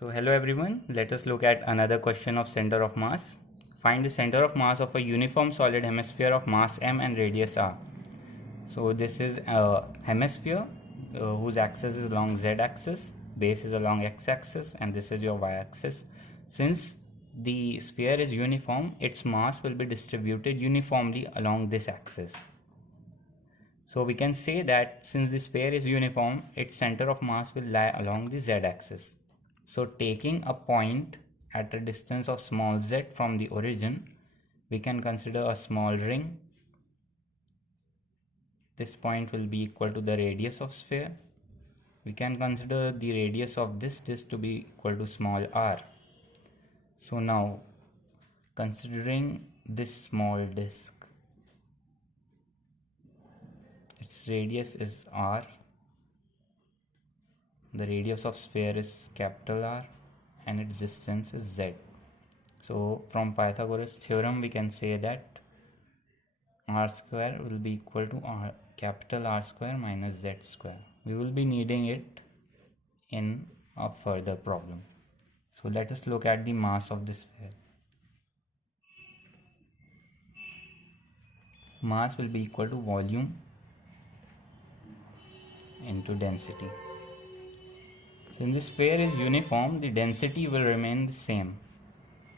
So hello everyone, let us look at another question of center of mass. Find the center of mass of a uniform solid hemisphere of mass m and radius r. So this is a hemisphere whose axis is along z axis, base is along x axis, and this is your y axis. Since the sphere is uniform, its mass will be distributed uniformly along this axis. So we can say that since the sphere is uniform, its center of mass will lie along the z axis. So taking a point at a distance of small z from the origin, we can consider a small ring. This point will be equal to the radius of sphere. We can consider the radius of this disk to be equal to small r. So now, considering this small disk, its radius is r. The radius of sphere is capital R and its distance is z. So from Pythagoras theorem we can say that r square will be equal to capital R square minus z square. We will be needing it in a further problem. So let us look at the mass of the sphere. Mass will be equal to volume into density. Since the sphere is uniform, the density will remain the same.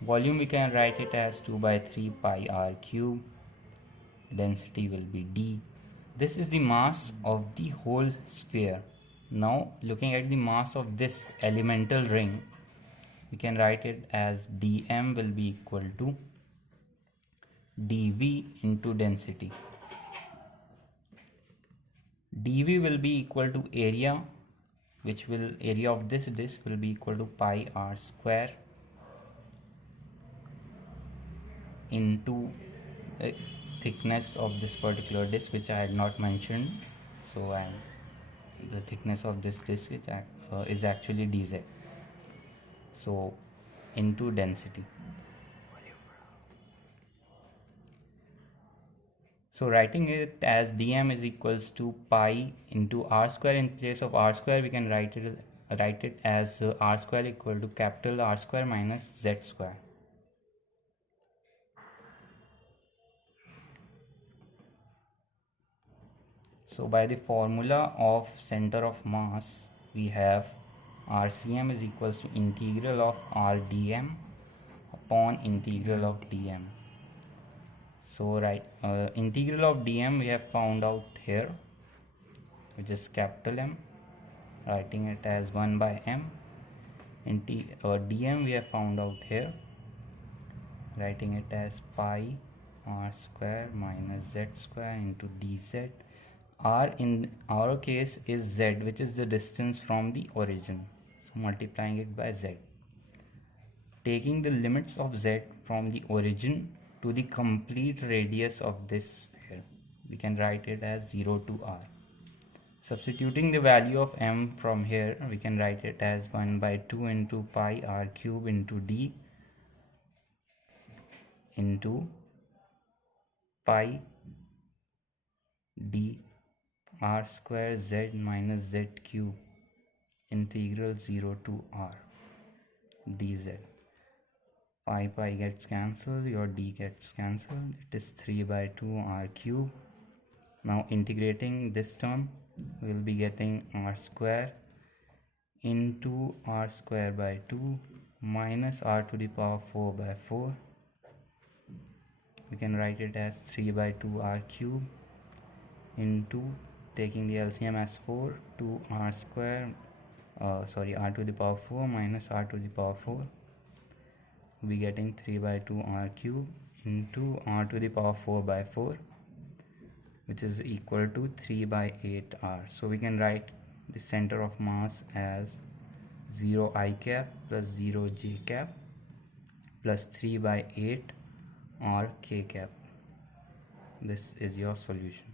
Volume we can write it as 2 by 3 pi r cube. Density will be d. This is the mass of the whole sphere. Now looking at the mass of this elemental ring, we can write it as dm will be equal to dv into density. dv will be equal to area, which will area of this disk will be equal to pi r square into thickness of this particular disk, which I had not mentioned. So the thickness of this disk is actually dz. So into density. So writing it as dm is equals to pi into r square. In place of r square, we can write it as r square equal to capital R square minus z square. So by the formula of center of mass, we have RCM is equals to integral of RdM upon integral of dm. So integral of dm we have found out here, which is capital M, writing it as 1 by m. dm we have found out here, writing it as pi r square minus z square into dz. R in our case is z, which is the distance from the origin, so multiplying it by z. Taking the limits of z from the origin to the complete radius of this sphere, we can write it as 0 to r. Substituting the value of m from here, we can write it as 1 by 2 into pi r cube into d into pi d r square z minus z cube integral 0 to r dz. Pi gets cancelled, your d gets cancelled, it is 3 by 2 r cube. Now integrating this term, we will be getting r square into r square by 2 minus r to the power 4 by 4. We can write it as 3 by 2 r cube into, taking the LCM as 4, 2 r square r to the power 4 minus r to the power 4. We'll be getting 3 by 2 r cube into r to the power 4 by 4, which is equal to 3 by 8 r. So we can write the center of mass as 0 I cap plus 0 j cap plus 3 by 8 r k cap. This is your solution.